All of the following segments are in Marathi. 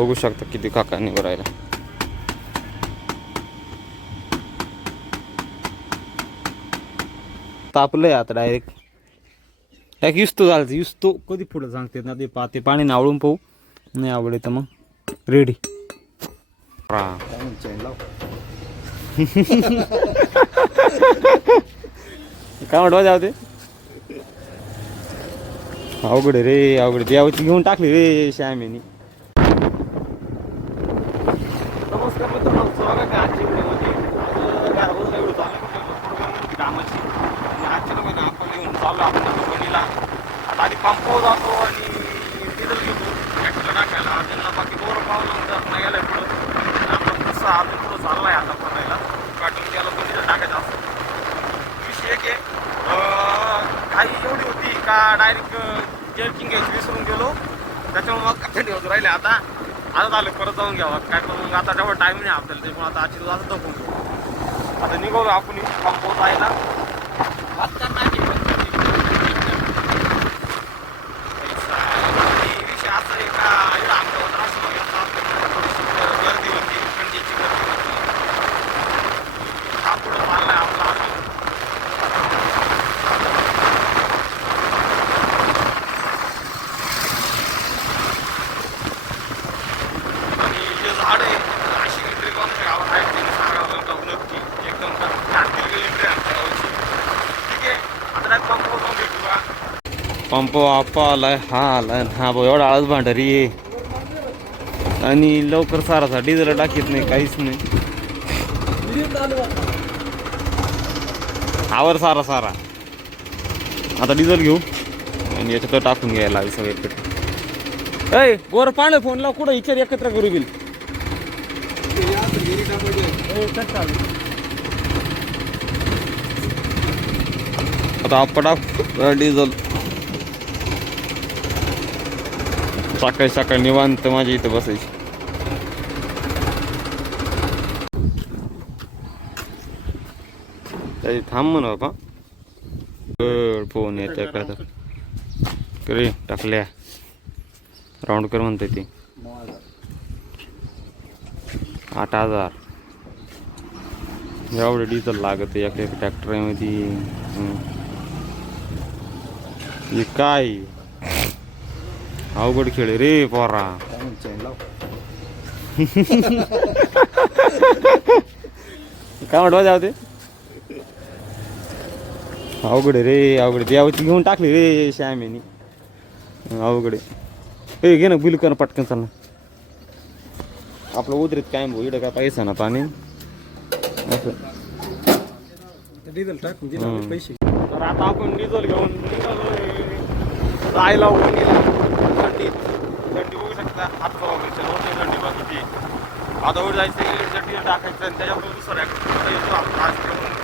बघू शकता किती काकांनी भरायला. तापलंय आता डायरेक्ट डायरेक्ट युस्तो झालं युस्तो. कधी पुढं सांगते ना ते पाते पाणी नावळून पाहू. नाही आवडे तर मग. रेडी काय म्हणतो जाऊ ते अवघड रे अवघड. देवाची घेऊन टाकली रे श्यामीनी नमस्कार मित्रांनो स्वागत आहे आजच्या व्हिडिओमध्ये आज घरापासून एवढं चालू आहे कामाची आणि आजच्या नव्हे आपण येऊन चालू आपण कंपनीला आता आधी पंपावर जातो आणि डिझेल घेतो ट्रॅक्टर टाकायला त्यांना बाकी दोर पावलं जात नाही गेलाय पुढं. आणि पुढचा अजून पुढं चाललाय आता भरायला काटून त्याला पण डिझेल टाकायचं असतं विषय एक आहे काही एवढी होती का डायरेक्ट जर्किंग घ्यायची विसरून गेलो. त्याच्यामुळे मग काय होत राहिले. आता आता झालं परत जाऊन घ्यावा. काय करून मग आता जेव्हा टाईम नाही आपल्याला. त्याच्यामुळे आता आजची दिवस आता दाखवून आता निघालो आपण पंप जायला आता नाही पण पैसा. आणि विषय असा आहे का इथं आमच्या त्रास व्हायचा. थोडीशी गर्दी होती थंडीची गर्दी होती हा पुढं चाललाय आपला अजून. आणि जे झाड आहे नाशिक एंट्री कोणत्या गावात आहे ते सांगावं जाऊ नक्की एकदम चार किलो एंट्री आमच्या गावाची ठीक आहे आता नाही पंप जाऊन भेटू का पंप आपा आलाय हा आलाय हा भाऊ एवढा आळस भांडारी आहे. आणि लवकर सारासा डिझेल टाकीत नाही काहीच नाही. आवर सारा सारा. आता डिझेल घेऊ. आणि याच्यात टाकून घ्यायला लागेल सगळे पेट्रोल. ऐ गोर पाणी फोन लाव कुठं विचार एकत्र करू बिल? आता आपटा डिझेल सकाळी सकाळी निवांत माझ्या इथं बसायची. त्याची थांब म्हणा बाबा. फोन येते का तर. करे टाकल्या. राऊंड कर म्हणते ते. आठ हजार. एवढे डिझेल लागत आहे एक ट्रॅक्टरमध्ये हम्म. काय? अवघड खेळ रे पोरा. काय म्हणतो जाऊ ते अवघड आहे रे अवघड. देवाची घेऊन टाकली रे श्यामीनी. अवघड आहे. ए घे ना बिल कर पटकन चाल ना. आपलं उतरीत काय भाऊ इकडं काय पैसा ना पाणी. असं. डिझेल टाकून. पैसे. तर आता आपण डिझेल घेऊन जायला थंडी बघू शकता. हात वगैरे होते थंडी बाकीची आधावर आता जायचं इलेक्ट्रिक डिझेल टाकायचं आणि त्याच्याबरोबर येतो आपण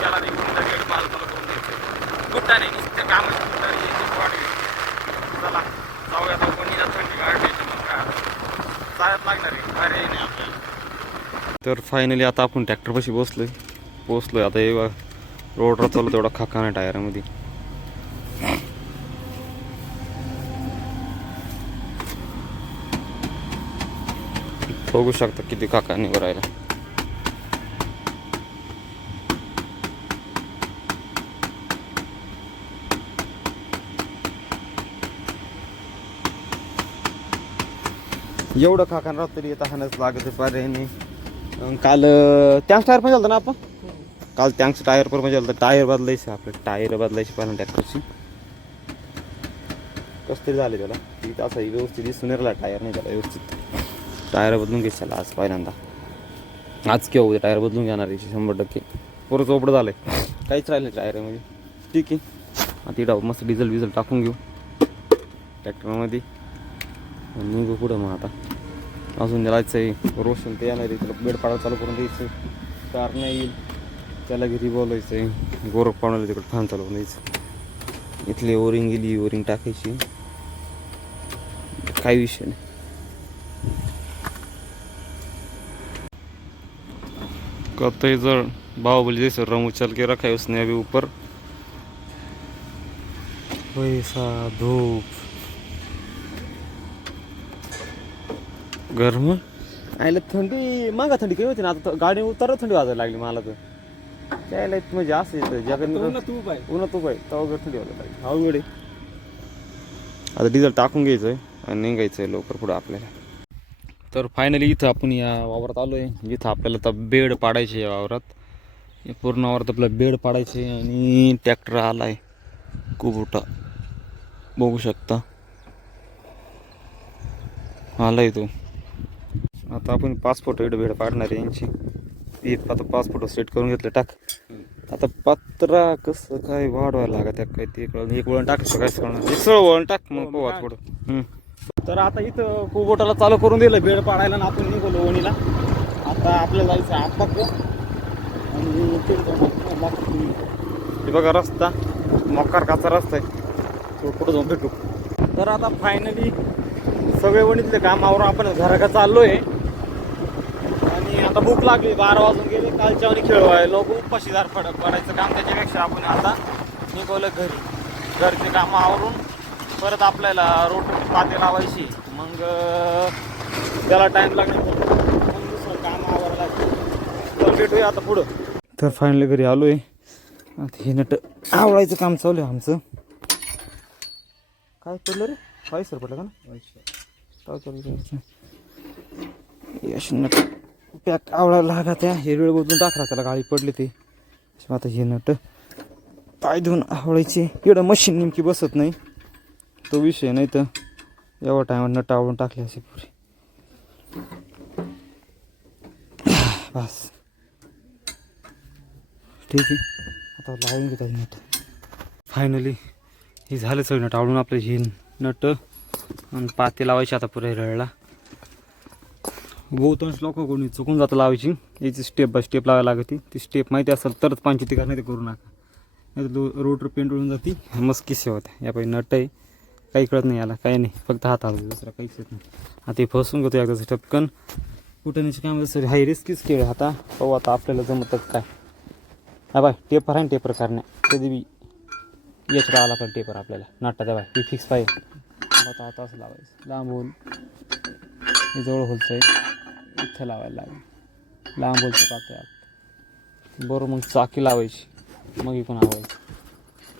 त्याला निघून लगेच माल करून द्यायचं कुठं नाही नुसतं काम आहे. चला जाऊया थंडी लागणार आहे अरे नाही आपल्याला. तर फायनली आता आपण ट्रॅक्टरपाशी बसलोय. पोचलोय आता हे बघ रोडवर चालू तेवढा खाका नाही टायरामध्ये बघू शकता किती काकांनी भरायला एवढं खाकान राहतो तरी येता लागत पर्याय नाही. काल त्यांच टायर पण झालं ना आपण? काल त्यांचं टायर पण म्हणजे आलं टायर बदलायचं आपलं. टायर बदलायची पहिल्या ट्रॅक्टरची कसं तरी झाले त्याला. ती असं व्यवस्थित दिसून राहिला टायर नाही झाला व्यवस्थित. टायर बदलून घेशाला आज पहिल्यांदा. आज किंवा उद्या टायर बदलून घेणार आहे शंभर टक्के. पुरं चोपडं झालंय. काहीच राहिलं टायरमध्ये ठीक आहे. आता इथं मस्त डिझेल विझेल टाकून घेऊ. ट्रॅक्टरमध्ये निघू पुढं मग आता. अजून जायचं आहे रोशन ते येणार आहे त्याला बेड चालू करून द्यायचं कार नाही येईल. त्याला घरी बोलायचं आहे. गोरख पाहुण्याला तिकडे फॅन चालू करून द्यायचं इथली ओरिंग गेली ओरिंग टाकायची. काही विषय नाही. कतई जर बाहुबली जैसे रंग उछल के रखा है उसने अभी ऊपर? वैसा धूप. गरम? आयला थंडी मागा थंडी काही होती ना आता गाडी उतर थंडी वाजायला लागली मला तर. त्याला म्हणजे असं येतं जगात तू पाय उन्हा तू पाय तवा थंडी वाजायला लागली. अवघड आता डिझेल टाकून घ्यायचंय आणि निघायचंय लवकर पुढं आपल्याला. तर फायनली इथं आपण या वावरात आलो आहे इथं आपल्याला आता बेड पाडायचे या वावरात. या पूर्ण वावरात आपल्याला बेड पाडायचे आणि ट्रॅक्टर आला आहे कुबुटा. बघू शकता. आलाय तो. आता आपण पाच फोटो इकडे बेड पाडणार आहे यांची. एक आता पाच फोटो सेट करून घेतले टाक. आता पत्रा कसं काय वाढवायला लागत काय ते एक वळण टाकायचं काय सगळं एक सरळ वळण टाक मग पोवा थोडं हम्म. तर आता इथं कुबोटाला चालू करून दिलं बेड पाडायला आणि आपण निघलो वणीला. आता आपल्याला जायचं आत्ताच आणि हे बघा रस्ता मकार काचा रस्ता आहे. थोडं कुठं जाऊन भेटू. तर आता फायनली सगळे वणीतले कामावर आपण घराकडे आहे आणि आता भूक लागली बारा वाजून गेले. कालच्या खेळ खेळवाय लोक उपाशीदार पड पडायचं काम त्याच्यापेक्षा आपण आता निघवलं घरी. घरचे कामावरून परत आपल्याला रोटरी पाते लावायची. मग त्याला टाइम लागणार. मग दुसरं काम लागतं तर भेटूया आता पुढं. तर फायनली घरी आलोय. आता हे नट आवडायचं काम चालू आहे आमचं. काय पडलं रे? सर पडलं का ना? काय चालू नट पॅक आवडायला लागा त्या हिरवेळ बदलून टाकला त्याला गाडी पडली ते. आता हे नट पाय धुवून आवडायचे एवढं मशीन नेमकी बसत नाही. तो विषय नाही तर एवढा टायमात नट आवडून टाकले असे पुरी. बस. ठीक आहे. आता लावून घेत आहे नट. फायनली हे झालं सगळं नट आवडून आपलं हे नट. आणि पाते लावायचे आता पुरे रळला बहुतांश लोक कोणी चुकून जातं लावायची. याची स्टेप बाय स्टेप लावायला लागते ती स्टेप माहिती असेल तरच पाणी ती नाही ते करू नका. नाही तर रोटर पेंट उडून जाते. मस्त किस्से होते या पाहिजे नट आहे. काही कळत नाही याला काही नाही. फक्त हात हलतो दुसरा काहीच येत नाही. आता हे फसून घेतो एकदाच टपकन. कुठं काम सर हाय रिस्कीच खेळ आता. पाहू आता आपल्याला जमतच काय. हा बाय टेपर आहे ना टेपर करण्या. कधी बी याच्यात आला पाहिजे टेपर आपल्याला. नाटा द्या बाय ती फिक्स पाहिजे. आता आता असं लावायचं. लांबून. हे जवळ होलचं आहे इथं लावायला लागेल. लांब होलचं पाहते आत बरं मग चाकी लावायची. मग इकडून लावायची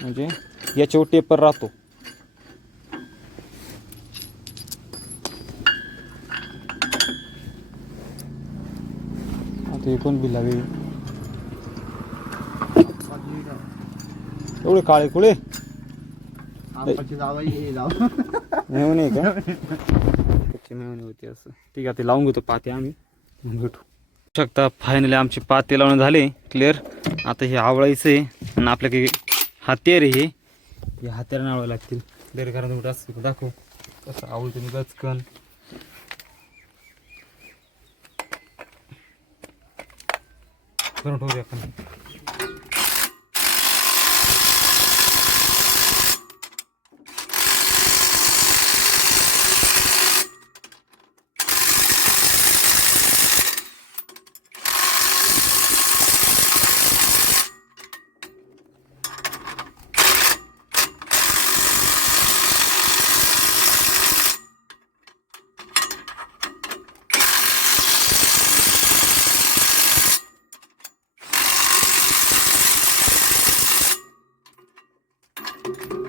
म्हणजे याच्यावर टेपर राहतो. आता एकूण बी लावे एवढे काळे कुळे? मेवणे आहे का? कच्ची मेवणे होती असं. ठीक आहे ते लावून घेतो पाते आम्ही. भेटू शकता फायनली आमचे पाते लावणं झाले. क्लिअर आता हे आवळायचं आहे आणि आपल्याकडे हात्यार आहे हे. हे हात्यार नावावे लागतील. तुम्ही टास्क दाखव. कसं आवडतं मी गचकन. करून ठेवूया आपण.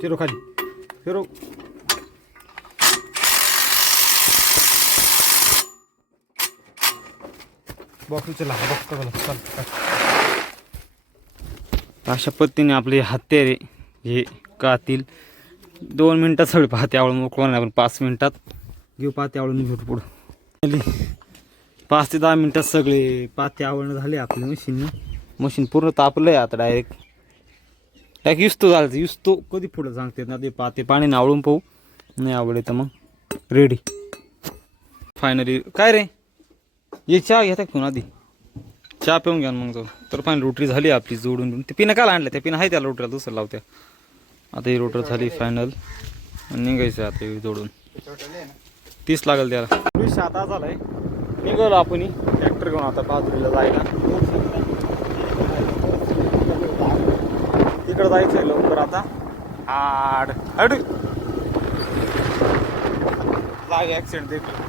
फिरो खाली फिरो बॉक्स चला बॉक्स चल अशा पद्धतीने आपले हत्यारे हे कातील दोन मिनटात सगळे पाहते आवडून मोकळून आपण पाच मिनटात घेऊ पाहते आवडून घेऊ पुढं पाच ते दहा मिनटात सगळे पाते आवडणं झाले आपले मशीन मशीन पूर्ण तापलं आहे आता डायरेक्ट एक युस्तो झालं युस्तो कधी पुढं सांगते ना ते पाते पाणी आवडून पाहू. नाही आवडे तर मग. रेडी फायनली काय रे? ये चहा घेता का आधी? चहा पिऊन घ्या ना मग तो. तर फायनल रोटरी झाली आपली जोडून ते पिणं काल आणलं त्या पिणं आहे त्याला रोटरीला दुसरं लावत्या. आता ही रोटर झाली फायनल निघायचं आता जोडून. तीस लागेल त्याला. वीस आता झालाय निघालो आपण ट्रॅक्टर घेऊन आता बाजूला जायला. तिकडं जायचंय लवकर आता. आड हड. लाग ऍक्सिडेंट देखील.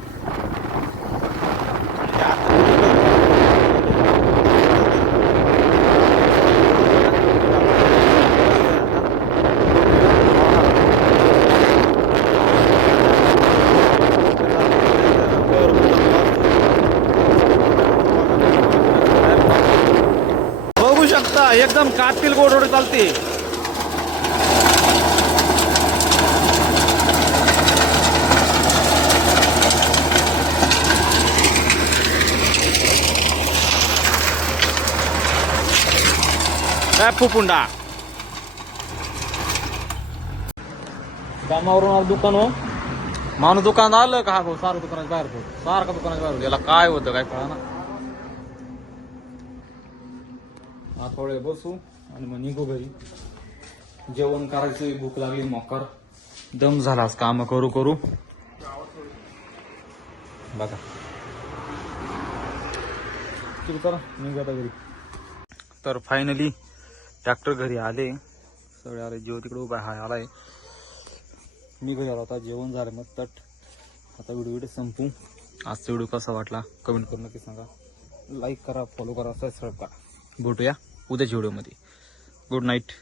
एकदम कातील गोड रोड चालते. काय पुपुंडा कामावरून आलं दुकान हो. माणूस दुकानात आलं का हा भाऊ? सारं दुकानात बाहेर सारखं दुकानात बाहेर याला काय होतं काय कळा ना आता बसू आणि मग निघू घरी. जेवण करायचं भूक लागली मोकार. दम झालाच काम करू करू. बघा. चल चला निघू घरी. तर फायनली ट्रॅक्टर घरी आले. सगळे आले जेव तिकडे उभा हाय आलाय. मी घरी आलो आता जेवण झालं मग तट आता व्हिडिओ व्हिडिओ संपू. आजचा व्हिडिओ कसा वाटला कमेंट करून नक्की सांगा. लाईक करा फॉलो करा सबस्क्राईब करा. भेटूया. उद्याच्या व्हिडिओमध्ये. Good night